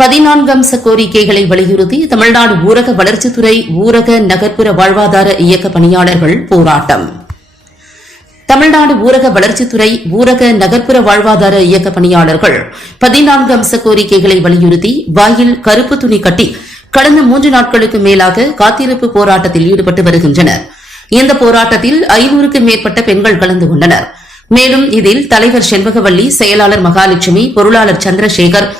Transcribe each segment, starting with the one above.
பதினான்கு அம்ச கோரிக்கைகளை வலியுறுத்தி தமிழ்நாடு ஊரக வளர்ச்சித்துறை ஊரக நகர்ப்புற வாழ்வாதார இயக்க பணியாளர்கள் போராட்டம். தமிழ்நாடு ஊரக வளர்ச்சித்துறை ஊரக நகர்ப்புற வாழ்வாதார இயக்க பணியாளர்கள் பதினான்கு அம்ச கோரிக்கைகளை வலியுறுத்தி வாயில் கருப்பு துணி கட்டி கடந்த மூன்று நாட்களுக்கு மேலாக காத்திருப்பு போராட்டத்தில் ஈடுபட்டு வருகின்றனர். இந்த போராட்டத்தில் ஐநூறுக்கும் மேற்பட்ட பெண்கள் கலந்து கொண்டனர். மேலும் இதில் தலைவர் செண்பகவல்லி செயலாளர் மகாலட்சுமி பொருளாளர் சந்திரசேகர்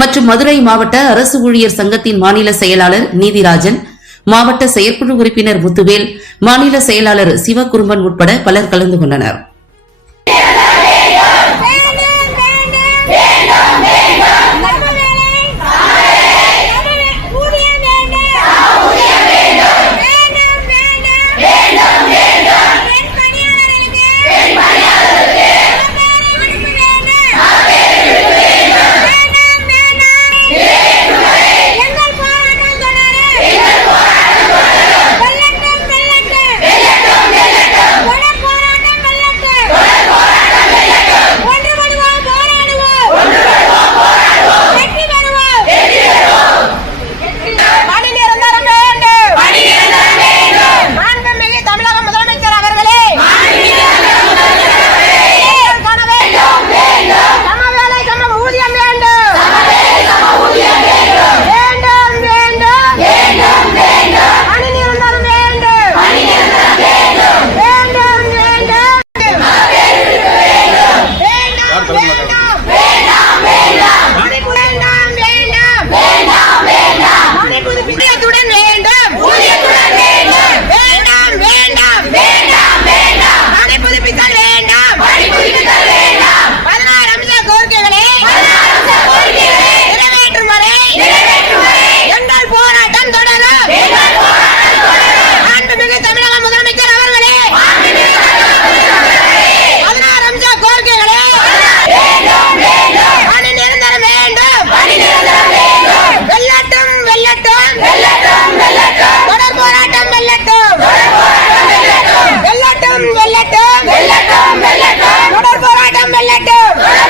மற்றும் மதுரை மாவட்ட அரசு ஊழியர் சங்கத்தின் மாநில செயலாளர் நீதிராஜன் மாவட்ட செயற்குழு உறுப்பினர் முத்துவேல் மாநில செயலாளர் சிவகுரும்பன் உட்பட பலர் கலந்து கொண்டனர். letter. Hooray!